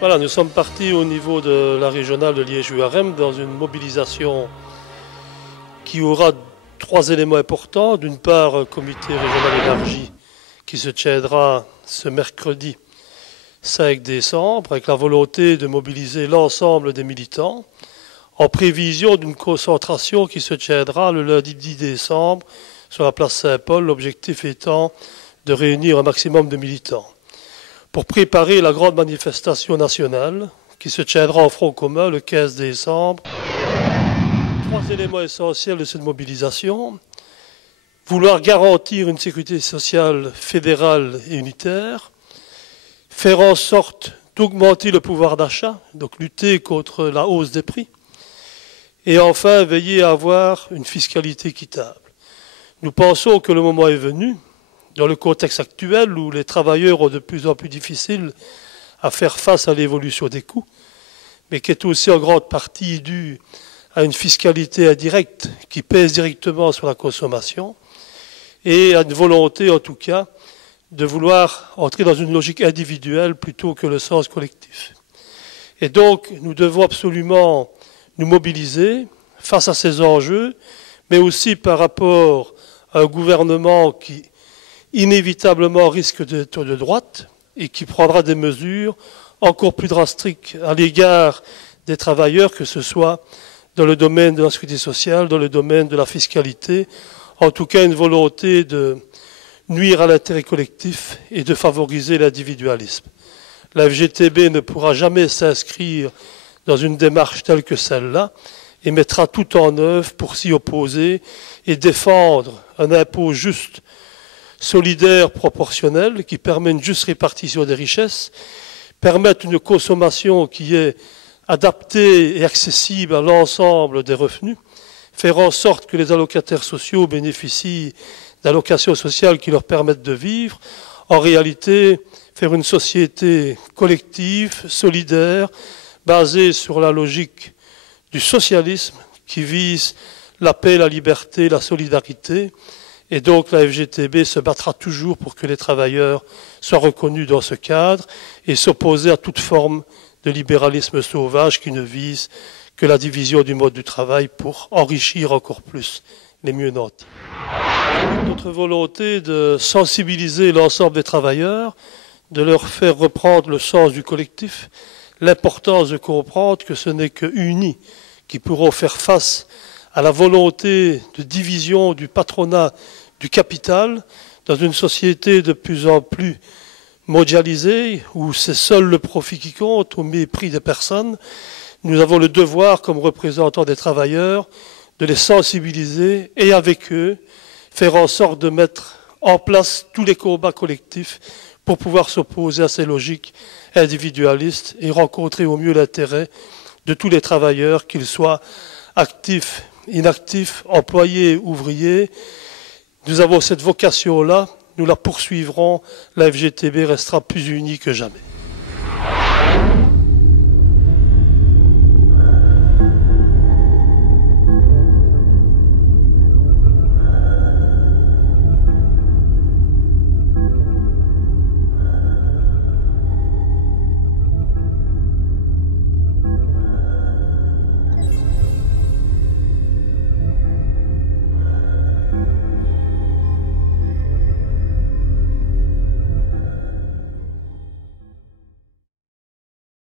Voilà, nous sommes partis au niveau de la régionale de Liège-URM dans une mobilisation qui aura trois éléments importants. D'une part, un comité régional élargi qui se tiendra ce mercredi 5 décembre avec la volonté de mobiliser l'ensemble des militants en prévision d'une concentration qui se tiendra le lundi 10 décembre sur la place Saint-Paul, l'objectif étant de réunir un maximum de militants pour préparer la grande manifestation nationale qui se tiendra en front commun le 15 décembre. Trois éléments essentiels de cette mobilisation. Vouloir garantir une sécurité sociale fédérale et unitaire, faire en sorte d'augmenter le pouvoir d'achat, donc lutter contre la hausse des prix, et enfin veiller à avoir une fiscalité équitable. Nous pensons que le moment est venu, dans le contexte actuel où les travailleurs ont de plus en plus difficile à faire face à l'évolution des coûts, mais qui est aussi en grande partie due à une fiscalité indirecte qui pèse directement sur la consommation et à une volonté en tout cas de vouloir entrer dans une logique individuelle plutôt que le sens collectif. Et donc nous devons absolument nous mobiliser face à ces enjeux, mais aussi par rapport à un gouvernement qui inévitablement risque d'être de droite et qui prendra des mesures encore plus drastiques à l'égard des travailleurs, que ce soit dans le domaine de la sécurité sociale, dans le domaine de la fiscalité, en tout cas une volonté de nuire à l'intérêt collectif et de favoriser l'individualisme. La FGTB ne pourra jamais s'inscrire dans une démarche telle que celle-là et mettra tout en œuvre pour s'y opposer et défendre un impôt juste, solidaire, proportionnel, qui permet une juste répartition des richesses, permettre une consommation qui est adaptée et accessible à l'ensemble des revenus, faire en sorte que les allocataires sociaux bénéficient d'allocations sociales qui leur permettent de vivre, en réalité faire une société collective, solidaire, basée sur la logique du socialisme qui vise la paix, la liberté, la solidarité. Et donc la FGTB se battra toujours pour que les travailleurs soient reconnus dans ce cadre et s'opposer à toute forme de libéralisme sauvage qui ne vise que la division du mode du travail pour enrichir encore plus les mieux nantis. Notre volonté de sensibiliser l'ensemble des travailleurs, de leur faire reprendre le sens du collectif, l'importance de comprendre que ce n'est qu'unis qui pourront faire face à la volonté de division du patronat du capital dans une société de plus en plus mondialisée où c'est seul le profit qui compte au mépris des personnes. Nous avons le devoir, comme représentants des travailleurs, de les sensibiliser et avec eux, faire en sorte de mettre en place tous les combats collectifs pour pouvoir s'opposer à ces logiques individualistes et rencontrer au mieux l'intérêt de tous les travailleurs, qu'ils soient actifs, inactifs, employés, ouvriers. Nous avons cette vocation-là, nous la poursuivrons, la FGTB restera plus unie que jamais.